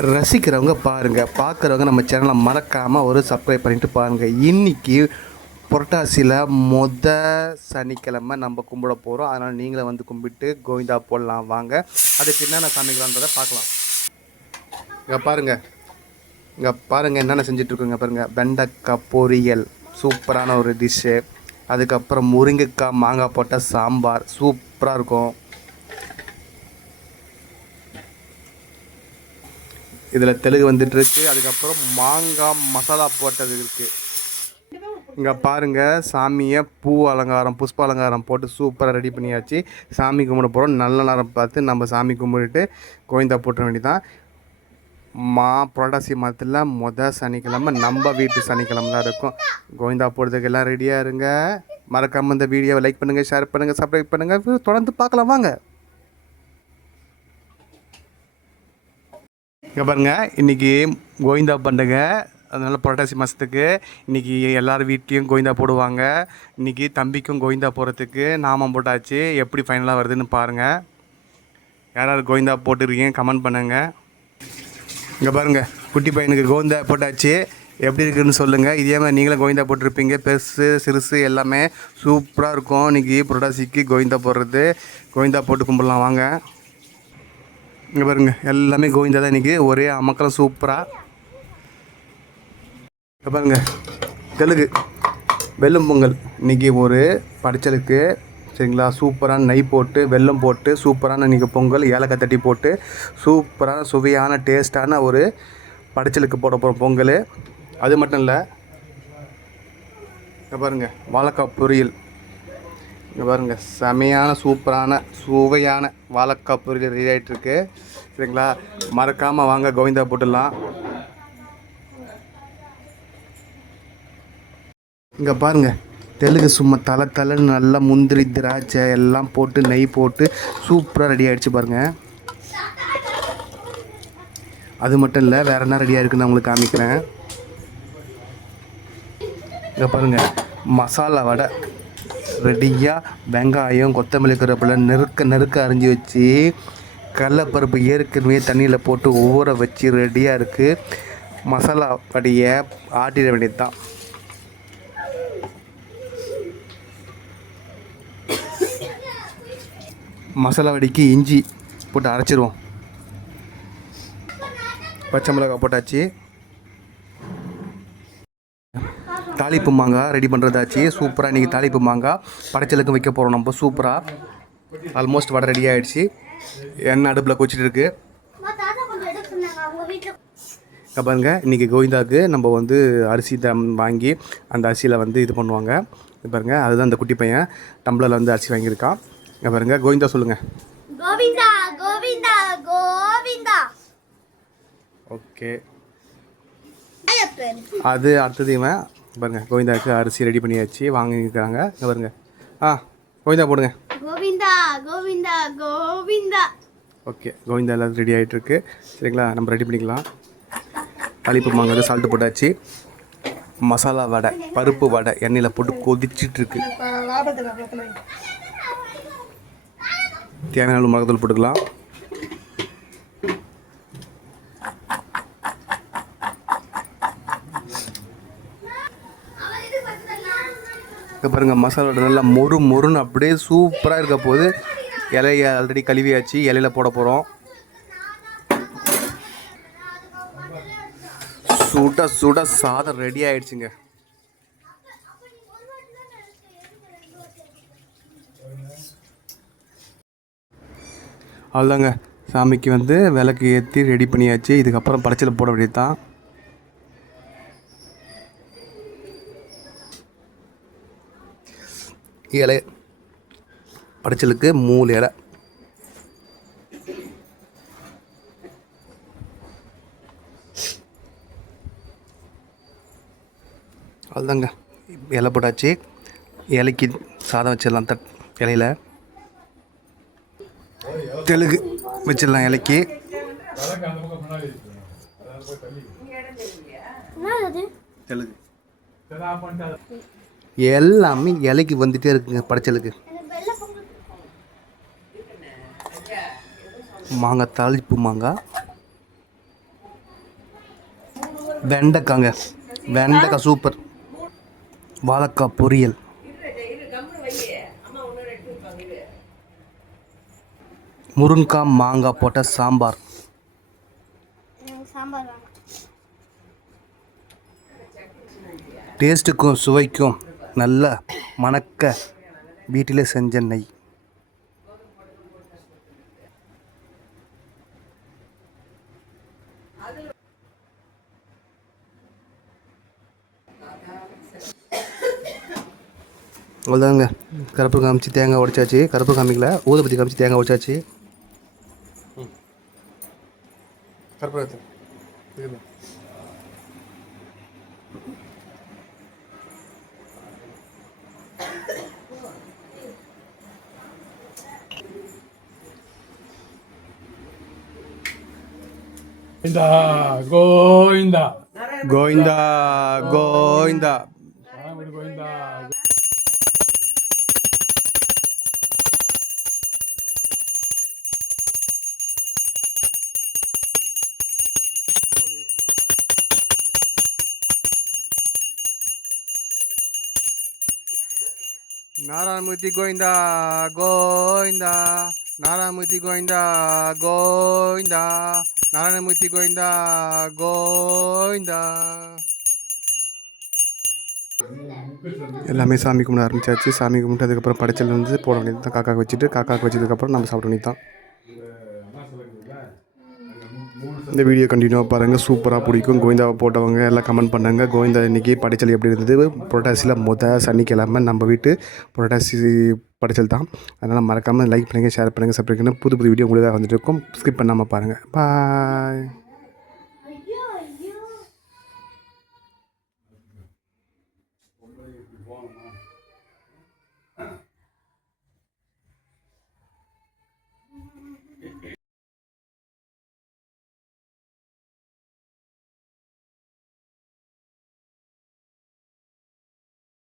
ரசிக்கிறவங்க பாருங்கள், பார்க்குறவங்க நம்ம சேனலை மறக்காமல் ஒரு சப்ஸ்கிரைப் பண்ணிவிட்டு பாருங்கள். இன்றைக்கி புரட்டாசியில் சனிக்கிழமை நம்ம கும்பிட போகிறோம். அதனால் நீங்களே வந்து கும்பிட்டு கோவிந்தா போடலாம் வாங்க. அதுக்கு என்னென்ன சமைக்கலான்றதை பார்க்கலாம். இங்கே பாருங்கள் என்னென்ன செஞ்சிட்ருக்குங்க பாருங்கள். வெண்டைக்காய் பொரியல் சூப்பரான ஒரு டிஷ்ஷு. அதுக்கப்புறம் முருங்கைக்காய் மாங்காய் போட்ட சாம்பார் சூப்பராக இருக்கும். இதில் தெலுங்கு வந்துட்டுருக்கு. அதுக்கப்புறம் மாங்காய் மசாலா போட்டது இருக்குது. இங்கே பாருங்கள், சாமியை பூ அலங்காரம் புஷ்ப அலங்காரம் போட்டு சூப்பராக ரெடி பண்ணியாச்சு. சாமி கும்பிட போகிறோம். நல்ல நேரம் பார்த்து நம்ம சாமி கும்பிட்டுட்டு கோவிந்தா போட்டுற வேண்டியதான். புரட்டாசி மாதத்தில் சனிக்கிழமை நம்ம வீட்டு சனிக்கிழமை தான் இருக்கும். கோவிந்தா போடுறதுக்கு எல்லாம் ரெடியாக இருங்க. மறக்காமல் இந்த வீடியோவை லைக் பண்ணுங்கள், ஷேர் பண்ணுங்கள், சப்ஸ்கிரைப் பண்ணுங்கள். தொடர்ந்து பார்க்கலாம் வாங்க. இங்கே பாருங்கள், இன்றைக்கி கோவிந்தா பண்டிகை. அதனால் புரட்டாசி மாதத்துக்கு இன்றைக்கி எல்லோரும் வீட்லேயும் கோவிந்தா போடுவாங்க. இன்றைக்கி தம்பிக்கும் கோவிந்தா போடுறதுக்கு நாமம் போட்டாச்சு. எப்படி ஃபைனலாக வருதுன்னு பாருங்கள். யாராவது கோவிந்தா போட்டுருக்கீங்க கமெண்ட் பண்ணுங்கள். இங்கே பாருங்கள், குட்டி பையனுக்கு கோவிந்தா போட்டாச்சு. எப்படி இருக்குதுன்னு சொல்லுங்கள். இதே மாதிரி நீங்களும் கோவிந்தா போட்டிருப்பீங்க. பெருசு சிறுசு எல்லாமே சூப்பராக இருக்கும். இன்றைக்கி புரட்டாசிக்கு கோவிந்தா போடுறது. கோவிந்தா போட்டு கும்பிடலாம் வாங்க. இங்கே பாருங்கள், எல்லாமே கோவிந்தா தான் இன்றைக்கி. ஒரே அமக்கலம் சூப்பராக. இங்கே பாருங்கள், தெலுங்கு வெல்லம் பொங்கல் இன்றைக்கி ஒரு படைச்சலுக்கு சரிங்களா. சூப்பரான நெய் போட்டு வெல்லம் போட்டு சூப்பரான இன்றைக்கி பொங்கல் ஏலக்காய் தட்டி போட்டு சூப்பரான சுவையான டேஸ்ட்டான ஒரு படைச்சலுக்கு போட போகிற பொங்கல். அது மட்டும் இல்லை, இங்கே பாருங்கள் வாழைக்காய் பொரியல். இங்கே பாருங்கள், செமையான சூப்பரான சுவையான வாழைக்காய் பொரியல் ரெடி ஆகிட்டுருக்கு சரிங்களா. மறக்காமல் வாங்க கோவிந்தா போட்டுடலாம். இங்கே பாருங்கள், தெலுங்கு சும்மா தலைன்னு நல்லா முந்திரி திராட்சை எல்லாம் போட்டு நெய் போட்டு சூப்பராக ரெடி ஆகிடுச்சு பாருங்கள். அது மட்டும் இல்லை, வேறு என்ன ரெடியாக இருக்குன்னு நான் உங்களுக்கு காமிக்கிறேன். இங்கே பாருங்கள், மசாலா வடை ரெடியாக வெங்காயம் கொத்தமல்லி கருவேப்பிலை நெருக்க அரிஞ்சு வச்சு கடலைப்பருப்பு ஏற்கனவே தண்ணியில் போட்டு ஊற வச்சு ரெடியாக இருக்குது. மசாலா வடையை ஆட்டிட வேண்டியது தான். மசாலா வடைக்கு இஞ்சி போட்டு அரைச்சிருவோம். பச்சை மிளகாய் போட்டாச்சு. தாளிப்பு மாங்காய் ரெடி பண்ணுறதாச்சு. சூப்பராக இன்றைக்கி தாளிப்பு மாங்காய் படைச்சலுக்கு வைக்க போகிறோம் நம்ம. சூப்பராக ஆல்மோஸ்ட் வடை ரெடி ஆகிடுச்சு. எண்ணெய் அடுப்பில் கொச்சிட்டு இருக்குது. பாருங்க, இன்றைக்கி கோவிந்தாவுக்கு நம்ம வந்து அரிசி வாங்கி அந்த அரிசியில் இது பண்ணுவாங்க. பாருங்கள், அதுதான் இந்த குட்டி பையன் டம்ளரில் அரிசி வாங்கியிருக்கான். இங்கே பாருங்கள், கோவிந்தா சொல்லுங்கள். கோவிந்தா கோவிந்தா கோவிந்தா. ஓகே, அது அடுத்தது இவன். பாருங்கள், கோவிந்தாவுக்கு அரிசி ரெடி பண்ணியாச்சு, வாங்கிக்கிறாங்க. இங்கே பாருங்கள். கோவிந்தா போடுங்க. கோவிந்தா கோவிந்தா கோவிந்தா. ஓகே, கோவிந்தா எல்லாம் ரெடி ஆகிட்டுருக்கு சரிங்களா. நம்ம ரெடி பண்ணிக்கலாம். தாளிப்பு மாங்காய் சால்ட்டு போட்டாச்சு. மசாலா வடை பருப்பு வடை எண்ணெயில் போட்டு கொதிச்சிட்ருக்கு. தேவையான மிளகாத்தூள் போட்டுக்கலாம். இப்போ பாருங்கள், மசாலா நல்லா மொறுன்னு அப்படியே சூப்பராக இருக்க போது. இலையை ஆல்ரெடி கழுவியாச்சு, இலையில் போட போகிறோம். சுட சாதம் ரெடி ஆகிடுச்சுங்க. அவ்வளோதாங்க, சாமிக்கு விளக்கு ஏற்றி ரெடி பண்ணியாச்சு. இதுக்கப்புறம் படைச்சல் போட வேண்டியது தான். இலை படைச்சலுக்கு 3 இலை. அவ்வளோதாங்க, இலை போட்டாச்சு. இலைக்கு சாதம் வச்சிடலாம். இலையில் தெலுங்கு வச்சிடலாம். இலைக்கு தெலுங்கு எல்லாமே இலைக்கு வந்துட்டே இருக்குங்க. படைச்சலுக்கு மாங்காய் தாளிப்பு மாங்காய் வெண்டைக்காங்க, வெண்டைக்காய் சூப்பர். வாழைக்காய் பொரியல், முருங்கைக்காய் மாங்காய் போட்ட சாம்பார், சாம்பார் வேணாம். டேஸ்ட்டுக்கும் சுவைக்கும் நல்ல மணக்க வீட்டிலே செஞ்ச நெய். அவ்வளோதாங்க. கருப்பு காமிச்சு தேங்காய் உடைச்சாச்சு. கருப்பு காமிக்கல, ஊதுபத்தி காமிச்சு தேங்காய் உடைச்சாச்சு. கருப்பு கோவிந்தா கோவிந்தா கோவிந்தா. கோவிந்தா. நாராயணமூர்த்தி கோவிந்தா கோவிந்தா. நாராயணமூர்த்தி கோவிந்தா கோவிந்தா. நாராயணமூர்த்தி கோவிந்தா கோவிந்தா. எல்லாமே சாமி கும்பிட ஆரம்பிச்சாச்சு. சாமி கும்பிட்டு அதுக்கப்புறம் படைச்சல் வந்து போட வேண்டியது தான். காக்காக்கு வச்சுட்டு காக்காக்கு வச்சதுக்கப்புறம் நம்ம சாப்பிட வேண்டியது தான். இந்த வீடியோ கண்டினியூவாக பாருங்கள், சூப்பராக பிடிக்கும். கோவிந்தாவை போட்டவங்க எல்லாம் கமெண்ட் பண்ணாங்க. கோவிந்தா இன்றைக்கி படைச்சல் எப்படி இருந்தது. புரட்டாசியில் சனிக்கிழமை நம்ம வீட்டு புரட்டாசி படைச்சல் தான். அதனால் மறக்காமல் லைக் பண்ணுங்கள், ஷேர் பண்ணுங்கள், சப்ஸ்கிரைப் பண்ணுங்கள். புது புது வீடியோ உங்களுக்கு வந்துட்டு இருக்கும். ஸ்கிப் பண்ணாமல் பாருங்கள். பாய். ஐயோ ஐயோ.